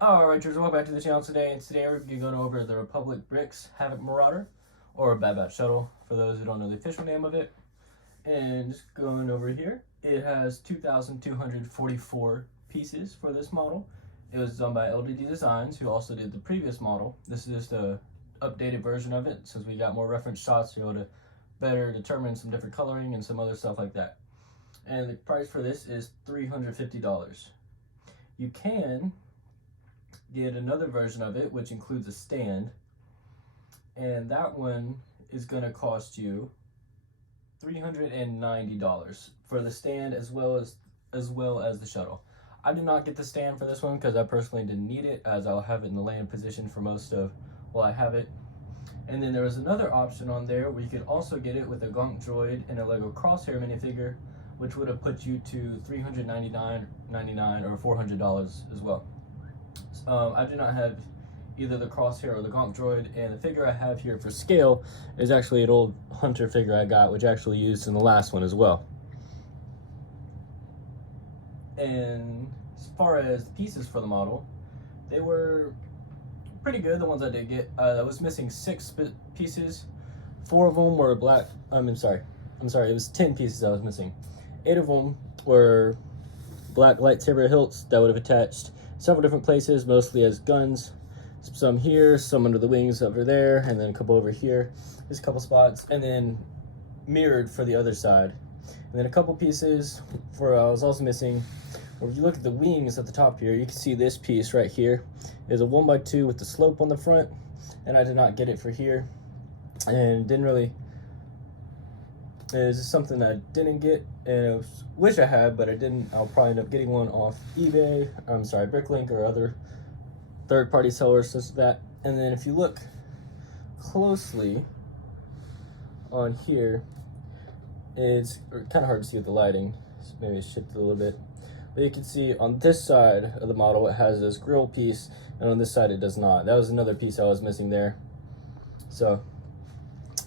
Alright, welcome back to the channel today, and today we're going over the Republic Bricks Havoc Marauder, or Batch Shuttle, for those who don't know the official name of it. And just going over here, it has 2,244 pieces for this model. It was done by LDD Designs, who also did the previous model. This is just a updated version of it, since we got more reference shots to be able to better determine some different coloring and some other stuff like that. And the price for this is $350. You can get another version of it, which includes a stand, and that one is going to cost you $390 for the stand as well as the shuttle. I did not get the stand for this one because I personally didn't need it, as I'll have it in the land position for most of while I have it. And then there was another option on there where you could also get it with a Gonk Droid and a Lego Crosshair minifigure, which would have put you to $399.99 or $400 as well. I do not have either the Crosshair or the Gonk Droid, and the figure I have here for scale is actually an old Hunter figure I got, which I actually used in the last one as well. And as far as the pieces for the model, they were pretty good, the ones I did get. I was missing 6 pieces. 4 of them were black. I'm sorry, it was 10 pieces I was missing. 8 of them were black lightsaber hilts that would have attached several different places, mostly as guns. Some here, some under the wings over there, and then a couple over here. There's a couple spots, and then mirrored for the other side. And then a couple pieces for I was also missing. If you look at the wings at the top here, you can see this piece right here is a 1x2 with the slope on the front, and I did not get it for here, and didn't really. It's just something I didn't get, and wish I had, but I didn't. I'll probably end up getting one off eBay. I'm sorry, Bricklink or other third-party sellers such as that. And then if you look closely on here, it's kind of hard to see with the lighting, so maybe shift it a little bit. But you can see on this side of the model, it has this grill piece, and on this side it does not. That was another piece I was missing there. So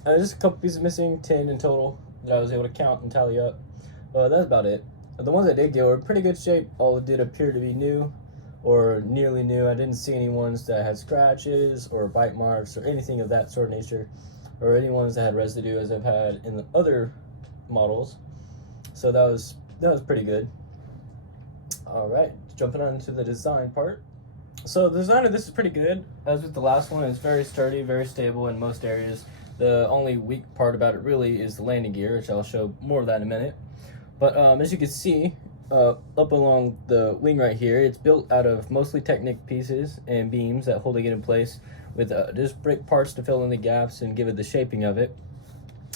just a couple pieces missing, 10 in total that I was able to count and tally up. That's about it. The ones I did get were in pretty good shape. All did appear to be new or nearly new. I didn't see any ones that had scratches or bite marks or anything of that sort of nature, or any ones that had residue as I've had in the other models. So that was pretty good. All right, jumping on into the design part. So the design of this is pretty good. As with the last one, it's very sturdy, very stable in most areas. The only weak part about it really is the landing gear, which I'll show more of that in a minute. But as you can see, up along the wing right here, it's built out of mostly Technic pieces and beams that hold it in place, with just brick parts to fill in the gaps and give it the shaping of it.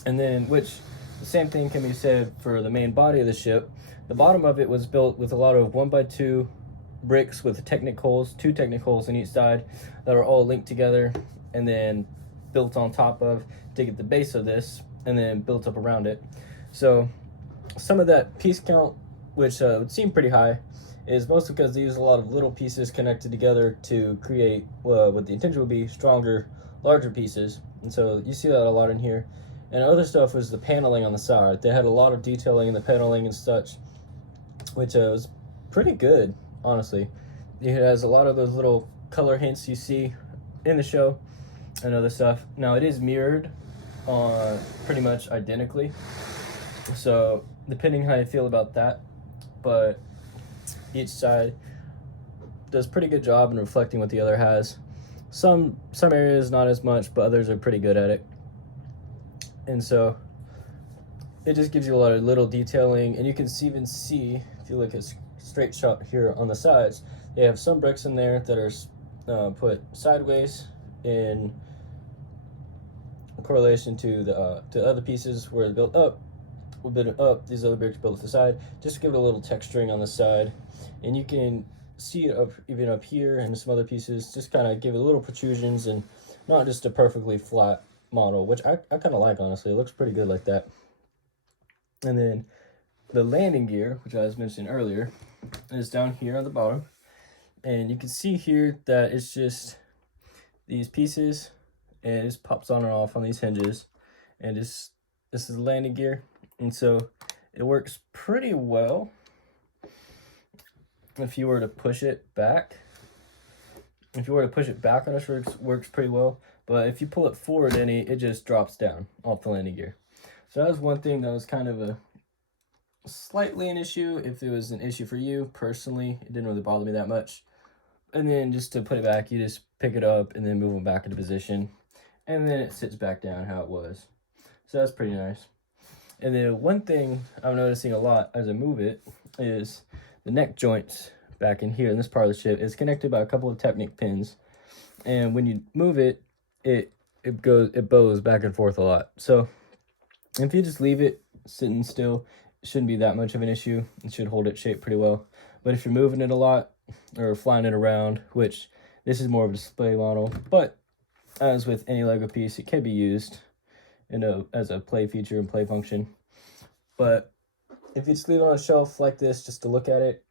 And then, which the same thing can be said for the main body of the ship. The bottom of it was built with a lot of 1x2 bricks with Technic holes, 2 Technic holes on each side that are all linked together, and then built on top of to get the base of this, and then built up around it. So some of that piece count, which would seem pretty high, is mostly because they use a lot of little pieces connected together to create what the intention would be stronger, larger pieces. And so you see that a lot in here. And other stuff was the paneling on the side. They had a lot of detailing in the paneling and such, which was pretty good, honestly. It has a lot of those little color hints you see in the show and other stuff. Now it is mirrored pretty much identically, so depending how you feel about that, but each side does a pretty good job in reflecting what the other has. Some areas not as much, but others are pretty good at it. And so it just gives you a lot of little detailing, and you can even see, if you look at straight shot here on the sides, they have some bricks in there that are put sideways in correlation to the other pieces where it's built up. We've been up, these other bricks built to the side, just to give it a little texturing on the side. And you can see it even up here, and some other pieces just kind of give it little protrusions, and not just a perfectly flat model, which I kind of like, honestly. It looks pretty good like that. And then the landing gear, which I was mentioning earlier, is down here on the bottom. And you can see here that it's just these pieces, and it just pops on and off on these hinges. And this is the landing gear, and so it works pretty well. If you were to push it back, If you were to push it back on us, works pretty well. But if you pull it forward any, it just drops down off the landing gear. So that was one thing that was kind of a slightly an issue. If it was an issue for you personally, it didn't really bother me that much. And then just to put it back, you just pick it up and then move it back into position. And then it sits back down how it was. So that's pretty nice. And then one thing I'm noticing a lot as I move it is the neck joints back in here in this part of the ship is connected by a couple of Technic pins. And when you move it, it bows back and forth a lot. So if you just leave it sitting still, it shouldn't be that much of an issue. It should hold its shape pretty well. But if you're moving it a lot or flying it around, which this is more of a display model, but as with any Lego piece, it can be used as a play feature and play function. But if you just leave it on a shelf like this just to look at it,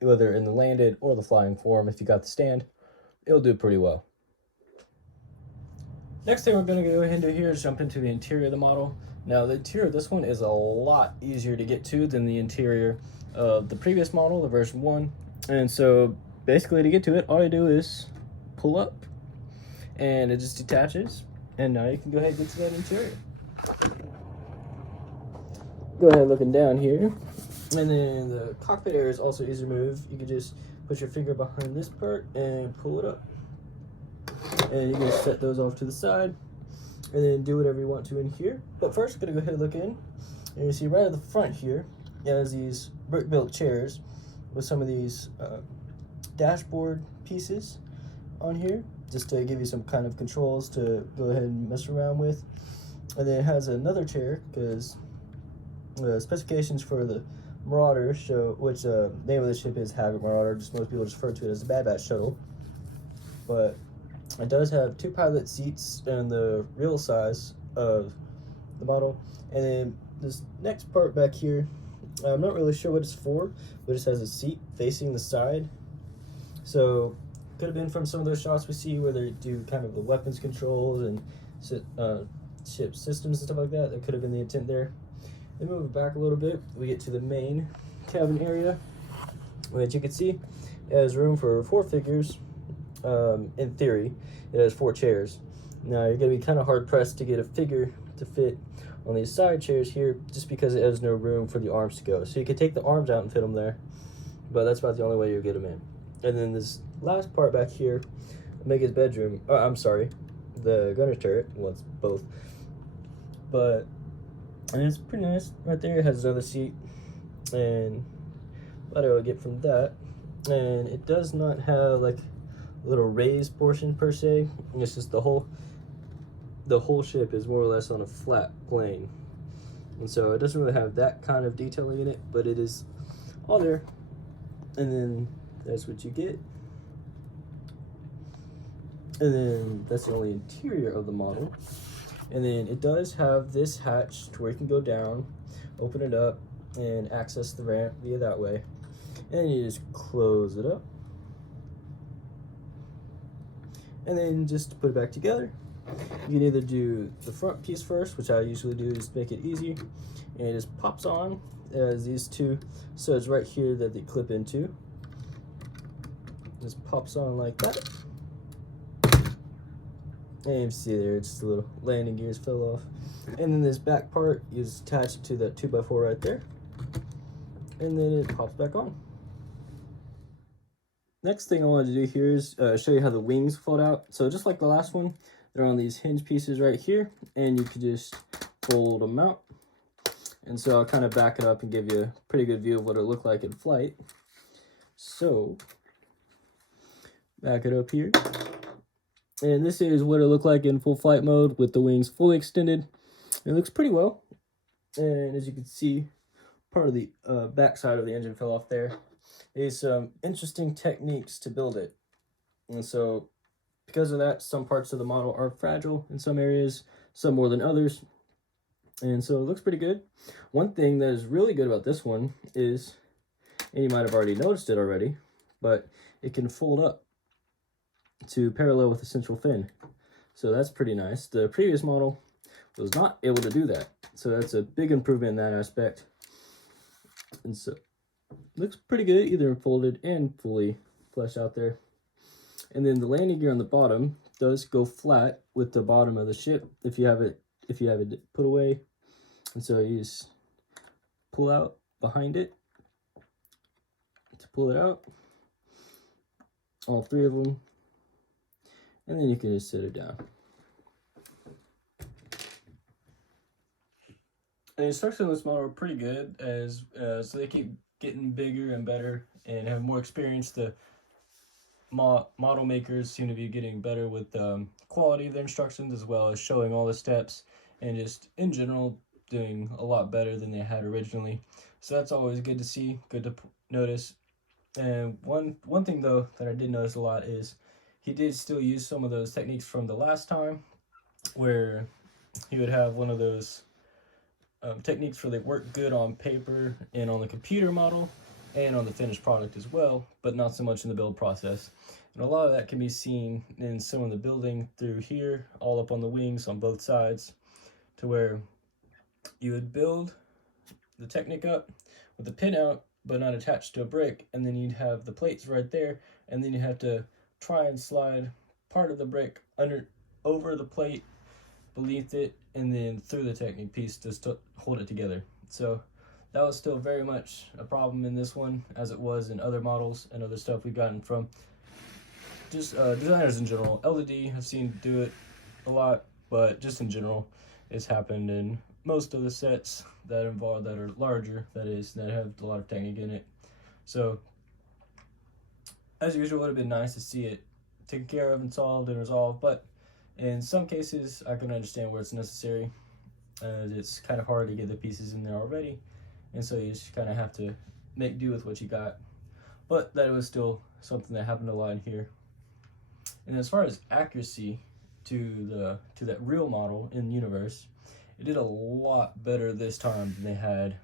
whether in the landed or the flying form, if you got the stand, it'll do pretty well. Next thing we're going to go ahead and do here is jump into the interior of the model. Now the interior of this one is a lot easier to get to than the interior of the previous model, the version 1. And so basically to get to it, all you do is pull up and it just detaches, and now you can go ahead and get to that interior. Go ahead looking down here, and then the cockpit area is also easy to move. You can just put your finger behind this part and pull it up, and you can set those off to the side and then do whatever you want to in here. But first, I'm gonna go ahead and look in, and you see right at the front here it has these brick built chairs with some of these dashboard pieces on here, just to give you some kind of controls to go ahead and mess around with. And then it has another chair because the specifications for the Marauder show, which name of the ship is Havoc Marauder, just most people just refer to it as the Batch Shuttle. But it does have 2 pilot seats and the real size of the model. And then this next part back here, I'm not really sure what it's for, but it just has a seat facing the side. So could have been from some of those shots we see where they do kind of the weapons controls and ship systems and stuff like that. That could have been the intent there. Then move it back a little bit, we get to the main cabin area, which you can see it has room for 4 figures. In theory, it has 4 chairs. Now you're going to be kind of hard pressed to get a figure to fit on these side chairs here, just because it has no room for the arms to go. So you could take the arms out and fit them there, but that's about the only way you'll get them in. And then this last part back here, make his bedroom. I'm sorry, the gunner turret. Well, it's both. But and it's pretty nice right there. It has another seat, and what I would get from that. And it does not have like a little raised portion per se. It's just the whole ship is more or less on a flat plane, and so it doesn't really have that kind of detailing in it, but it is all there. And then that's what you get. And then that's the only interior of the model. And then it does have this hatch to where you can go down, open it up, and access the ramp via that way. And then you just close it up. And then just to put it back together, you can either do the front piece first, which I usually do just to make it easy. And it just pops on. It has these 2 studs right here that they clip into. Just pops on like that. And you see there, it's just the little landing gears fell off. And then this back part is attached to that 2x4 right there. And then it pops back on. Next thing I wanted to do here is show you how the wings fold out. So just like the last one, they're on these hinge pieces right here, and you can just fold them out. And so I'll kind of back it up and give you a pretty good view of what it looked like in flight. So back it up here. And this is what it looked like in full flight mode with the wings fully extended. It looks pretty well. And as you can see, part of the back side of the engine fell off there. There's some interesting techniques to build it. And so because of that, some parts of the model are fragile in some areas, some more than others. And so it looks pretty good. One thing that is really good about this one is, and you might have already noticed it already, but it can fold up to parallel with the central fin. So that's pretty nice. The previous model was not able to do that. So that's a big improvement in that aspect. And so it looks pretty good, either folded and fully fleshed out there. And then the landing gear on the bottom does go flat with the bottom of the ship if you have it put away. And so you just pull out behind it to pull it out, all three of them, and then you can just sit it down. And the instructions on this model are pretty good, as so they keep getting bigger and better and have more experience. The model makers seem to be getting better with quality of their instructions, as well as showing all the steps, and just in general doing a lot better than they had originally. So that's always good to see, good to notice. And one thing though that I did notice a lot is he did still use some of those techniques from the last time, where he would have one of those techniques where they work good on paper and on the computer model and on the finished product as well, but not so much in the build process. And a lot of that can be seen in some of the building through here, all up on the wings on both sides, to where you would build the Technic up with the pin out but not attached to a brick, and then you'd have the plates right there, and then you have to try and slide part of the brick over the plate, beneath it, and then through the Technic piece to hold it together. So that was still very much a problem in this one, as it was in other models and other stuff we've gotten from just designers in general. LD I've seen do it a lot, but just in general, it's happened in most of the sets that are larger, that have a lot of Technic in it. So as usual, it would have been nice to see it taken care of and solved and resolved, but in some cases I can understand where it's necessary. It's kind of hard to get the pieces in there already, and so you just kind of have to make do with what you got. But that was still something that happened a lot in here. And as far as accuracy to that real model in the universe, it did a lot better this time than they had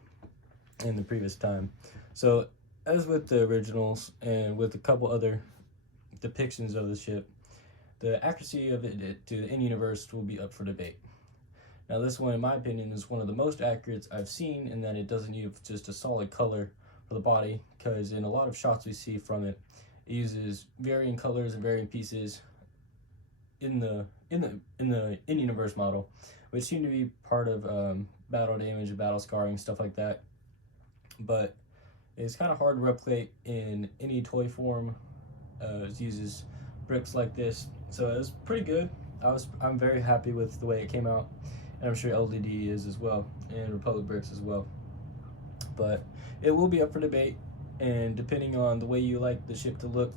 in the previous time. So as with the originals and with a couple other depictions of the ship, the accuracy of it to the in-universe will be up for debate. Now this one, in my opinion, is one of the most accurate I've seen, in that it doesn't use just a solid color for the body, because in a lot of shots we see from it, it uses varying colors and varying pieces in the in-universe model, which seem to be part of battle damage, battle scarring, stuff like that. But it's kind of hard to replicate in any toy form. It uses bricks like this, so it was pretty good. I'm very happy with the way it came out, and I'm sure LDD is as well, and Republic Bricks as well. But it will be up for debate, and depending on the way you like the ship to look,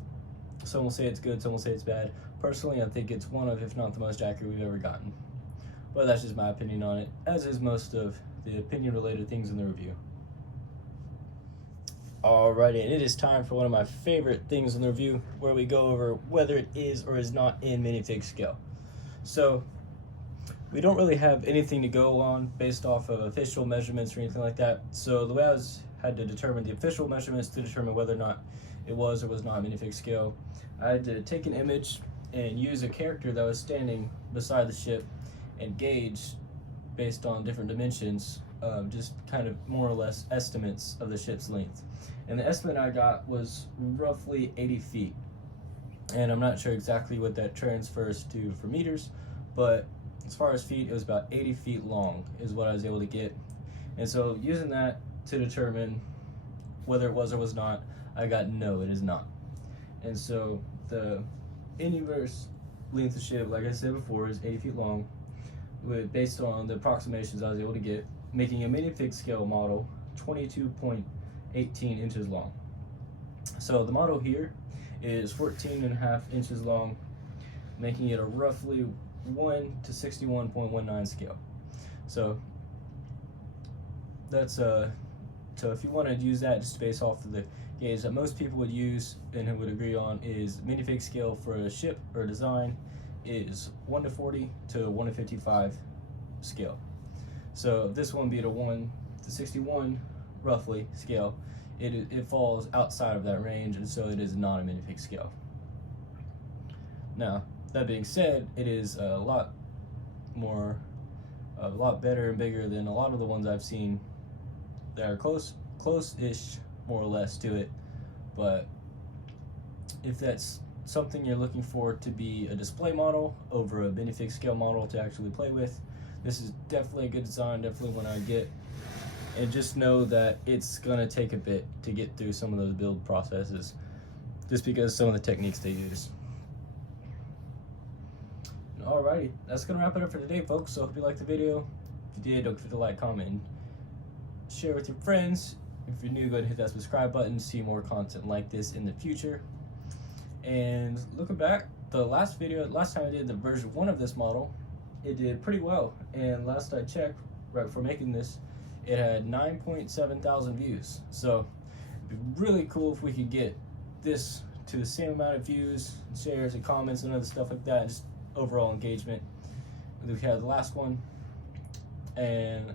some will say it's good, some will say it's bad. Personally, I think it's one of, if not the most accurate we've ever gotten. But that's just my opinion on it, as is most of the opinion-related things in the review. Alrighty, and it is time for one of my favorite things in the review, where we go over whether it is or is not in minifig scale. So we don't really have anything to go on based off of official measurements or anything like that. So the way I had to determine the official measurements to determine whether or not it was or was not minifig scale, I had to take an image and use a character that was standing beside the ship and gauge based on different dimensions, just kind of more or less estimates of the ship's length. And the estimate I got was roughly 80 feet. And I'm not sure exactly what that transfers to for meters, but as far as feet, it was about 80 feet long is what I was able to get. And so using that to determine whether it was or was not, I got no, it is not. And so the in-universe length of ship, like I said before, is 80 feet long, based on the approximations I was able to get, making a minifig scale model 22.18 inches long. So the model here is 14.5 inches long, making it a roughly 1 to 61.19 scale. So that's so if you want to use that just based off of the gauge that most people would use and who would agree on, is minifig scale for a ship or design is 1 to 40 to 1 to 55 scale. So this one being a 1 to 61 roughly scale, it falls outside of that range, and so it is not a minifig scale. Now that being said, it is a lot better and bigger than a lot of the ones I've seen that are close-ish more or less to it. But if that's something you're looking for to be a display model over a minifig scale model to actually play with, this is definitely a good design, definitely one I get. And just know that it's gonna take a bit to get through some of those build processes, just because some of the techniques they use. Alrighty, that's gonna wrap it up for today, folks. So I hope you liked the video. If you did, don't forget to like, comment, and share with your friends. If you're new, go ahead and hit that subscribe button to see more content like this in the future. And looking back, the last time I did the version 1 of this model, it did pretty well. And last I checked, right before making this, it had 9.7 thousand views. So it'd be really cool if we could get this to the same amount of views, shares, and comments, and other stuff like that, just overall engagement that we had the last one. And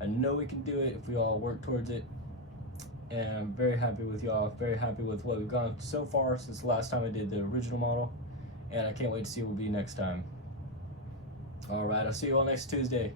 I know we can do it if we all work towards it. And I'm very happy with y'all, very happy with what we've gone so far since the last time I did the original model. And I can't wait to see what will be next time. Alright, I'll see you all next Tuesday.